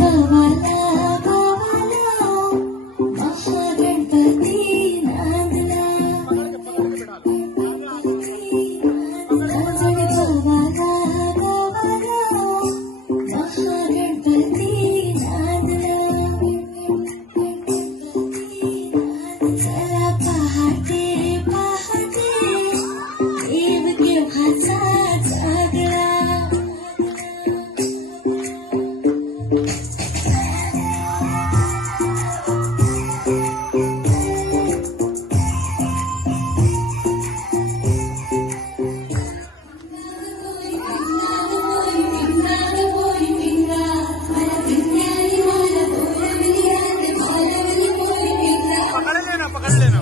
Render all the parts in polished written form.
गावाला गावाला महागणपती नांदला. राजन गावाला गावाला महागणपती नांदला. चला पहाटे पहाटे देव केव्हाचा जागला. पकड़ लेना.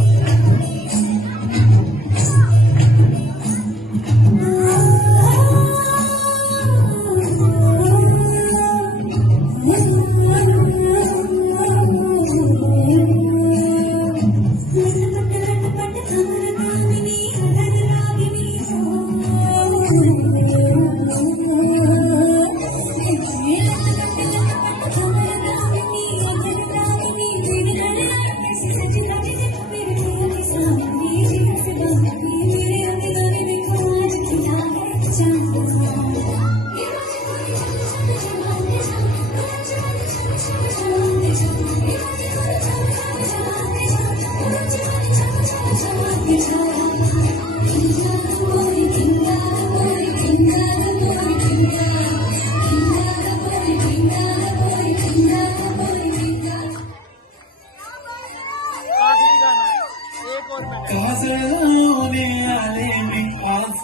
काजळने आले मी आज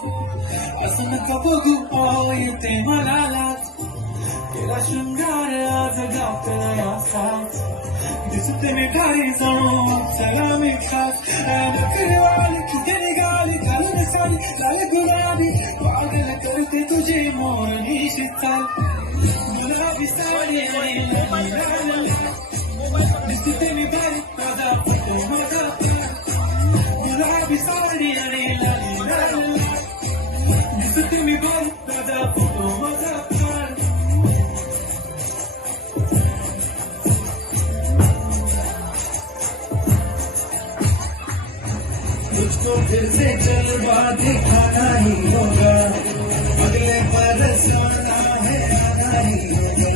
असं नका बघू पाव येते मला लाज. केला शृंगार आज गावतला साज दिसते मी भारी जणू चला मी खास. नकरीवाली किती निघाली घालून साडी लाल गुलाबी पागल करते तुझी मोरनीशी चाल. गुलाबी साडी आणि दिसते मी भारी माझा फोटो माझा गुलाबी साडी आणि दिसते मी भारी माझा फोटो माझा तुझको फिर से जलवा दिखाना ही होगा. अगले बरस आना है आना ही होगा.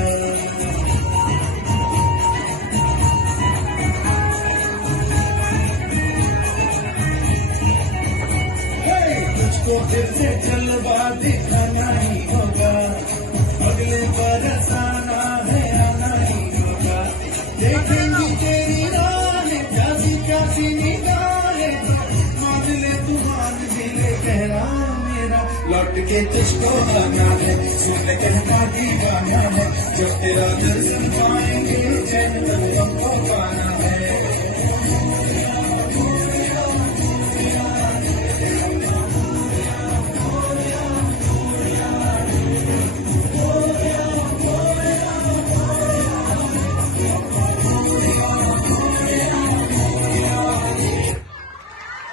तुझको फिर से जलवा दिखाना ही होगा. अगले बरस आना है आना ही होगा. देखेंगी तेरी राहें प्यासी प्यासी निगाहें मान ले तू मान भी ले कहना मेरा लौट के तुझको आना है. सुन ले कहना दीवाना है जब तेरा दर्शन पाएंगे चैन तक हमको